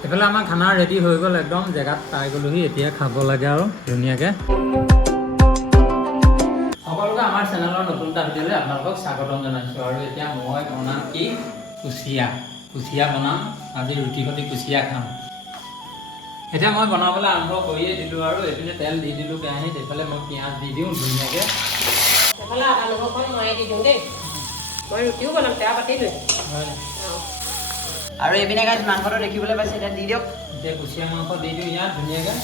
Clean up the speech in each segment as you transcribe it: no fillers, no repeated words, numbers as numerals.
এফালে আমাৰ খানা ৰেডি হৈ গ'ল একদম জেগাত পাই গ'লোহি এতিয়া খাব লাগে আৰু ধুনীয়াকৈ সকলোকে আমাৰ চেনেলৰ নতুন এটা ভিডিঅ'লৈ আপোনালোকক স্বাগতম জনাইছোঁ আৰু এতিয়া মই বনাম কি কুচিয়া বনাম আজি ৰুটি সৈতে কুচিয়া খাম এতিয়া মই বনাবলৈ আৰম্ভ কৰিয়ে দিলোঁ আৰু এইপিনে তেল দি দিলোঁ কেৰাহীত এইফালে মই পিঁয়াজ দি দিওঁ ধুনীয়াকৈ এইফালে আদা নহৰুখন ময়ে দি দিওঁ দেই মই ৰুটিও বনাম তেৰা পাতি লৈ আৰু এইপিনে গাইজ মাংসটো দেখিবলৈ পাইছে এতিয়া দি দিয়ক এতিয়া কুচিয়া মাংস দি দিওঁ ইয়াত ধুনীয়াকৈ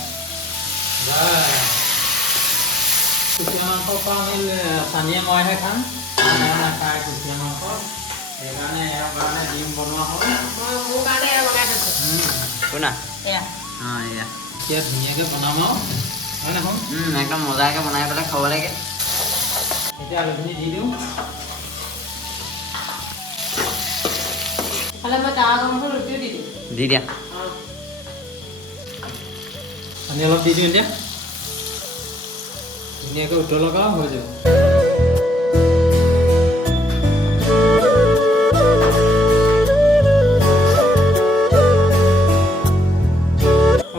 কুচিয়া মাংস পৰা আমি চানিয়ে মইহে খাম নাখায় কুচিয়া মাংস সেইকাৰণে ইয়াৰ কাৰণে ডিম বনোৱা হ'ল মই মোৰ কাৰণে এয়া বনাই থৈছোঁ শুনা এয়া অঁ এয়া এতিয়া ধুনীয়াকৈ বনাম আৰু হয় নহয় একদম মজাকৈ বনাই পেলাই খাব লাগে এতিয়া আলুখিনি দি দিওঁ এইফালে মই তাৱা গৰম কৰি ৰুটিও দি দিওঁ দি দিয়া পানী অলপ দি দিওঁ এতিয়া ধুনীয়াকৈ উতলক আৰু হৈ যাব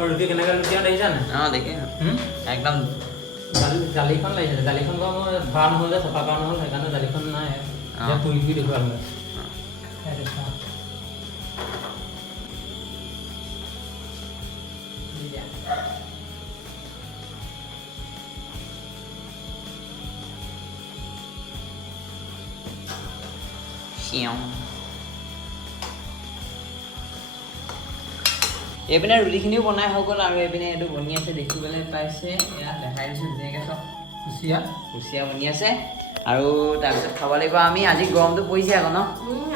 ৰুটি কেনেকৈ লুটিয়া দেখিছানে অঁ দেখি একদম জালিখন লাগিছে জালিখন বাৰু মই ধৰা নহ'ল যে চফা কৰা নহ'ল সেইকাৰণে জালিখন নাই এতিয়া পুৰি পুৰি দেখুৱা হ'ল এইপিনে ৰুটিখিনিও বনাই হৈ গ'ল আৰু এইপিনে এইটো বনি আছে দেখিবলৈ পাইছে এয়া দেখাই দিছোঁ ধুনীয়াকৈ চব কুচিয়া বনি আছে আৰু তাৰপিছত খাব লাগিব আমি আজি গৰমটো পৰিছে আকৌ ন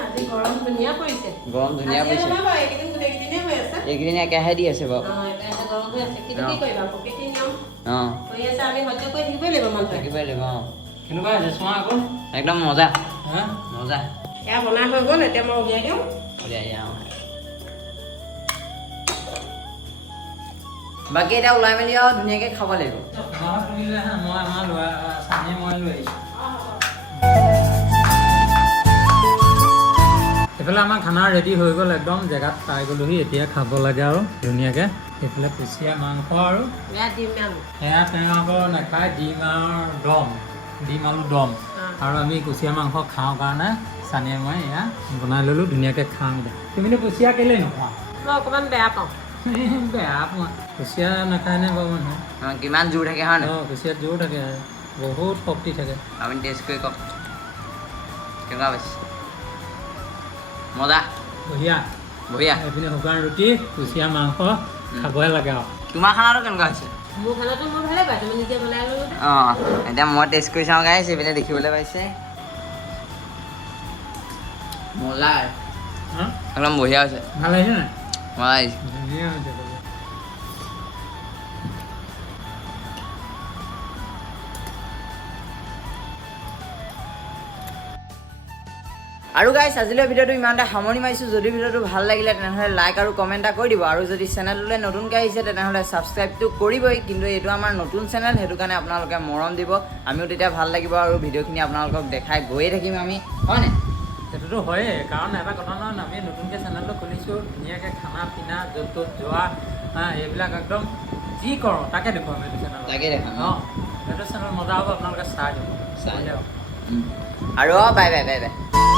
আজি গৰম ধুনীয়া পৰিছে গৰম ধুনীয়া পৰিছে এইকেইদিন গোটেইকেইদিনেই হৈ আছে এইকেইদিন একেহে দি আছে বাৰু এতিয়া গৰম হৈ আছে কিন্তু কি কৰিবা প্ৰকৃতিৰ নিয়ম অঁ হৈ আছে আমি সহ্য কৰি থাকিবই লাগিব মানুহে থাকিবই লাগিব অঁ কেনেকুৱা হৈছে চোৱা আকৌ একদম মজা হা মজা এয়া বনাই হৈ গ'ল এতিয়া মই উলিয়াই দিওঁ উলিয়াই দিয়া অঁ বাকী এতিয়া ওলাই মেলি আৰু ধুনীয়াকৈ খাব লাগিব তুমি লৈ আহা মই আমাৰ ল'ৰা চানিয়ে মই লৈ আহিছোঁ এইফালে আমাৰ খানা ৰেডি হৈ গ'ল একদম জেগাত পাই গ'লোহি এতিয়া খাব লাগে আৰু ধুনীয়াকৈ এইফালে কুচিয়া মাংস আৰু এয়া দিম আলু সেয়া তেওঁ আকৌ নাখায় ডিম আলু দম আৰু আমি কুচিয়া মাংস খাওঁ কাৰণে চানিয়ে মই এয়া বনাই ল'লোঁ ধুনীয়াকৈ খাওঁ এতিয়া তুমিনো কুচিয়া কেলৈ নোখোৱা মই অকণমান বেয়া পাওঁ বেয়া পোৱা কুচিয়া নাখায় নে বাৰু মানুহে কিমান জোৰ থাকে হয় অঁ কুচিয়াত জোৰ থাকে বহুত শক্তি থাকে আপুনি টেষ্ট কৰি কওক কেনেকুৱা পাইছে মজা বঢ়িয়া বঢ়িয়া এইপিনে শুকান ৰুটি কুচিয়া মাংস খাবহে লাগে আৰু তোমাৰ খানাটো কেনেকুৱা হৈছে মোৰ খানাটো মই ভালে পাওঁ তুমি নিজে বনাই ল'লো অঁ এতিয়া মই টেষ্ট কৰি চাওঁ গাইছ এইপিনে দেখিবলৈ পাইছে মজা হা একদম বঢ়িয়া হৈছে ভাল লাগিছে নাই মজা আহিছে ধুনীয়া হৈছে বোলে আৰু গাইছ আজিলৈ ভিডিঅ'টো ইমানতে সামৰণি মাৰিছোঁ যদি ভিডিঅ'টো ভাল লাগিলে তেনেহ'লে লাইক আৰু কমেণ্ট এটা কৰি দিব আৰু যদি চেনেলটোলৈ নতুনকৈ আহিছে তেনেহ'লে ছাবস্ক্ৰাইবটো কৰিবই কিন্তু এইটো আমাৰ নতুন চেনেল সেইটো কাৰণে আপোনালোকে মৰম দিব আমিও তেতিয়া ভাল লাগিব আৰু ভিডিঅ'খিনি আপোনালোকক দেখাই গৈয়ে থাকিম আমি হয়নে সেইটোতো হয়েই কাৰণ এটা কথা নহয় আমি নতুনকৈ চেনেলটো খুলিছোঁ ধুনীয়াকৈ খানা পিনা য'ত ত'ত যোৱা এইবিলাক একদম যি কৰোঁ তাকে দেখুৱাম এইটো চেনেল তাকে দেখাম অঁ সেইটো চেনেল মজা হ'ব আপোনালোকে চাই দিব আৰু বাই বাই বাই বাই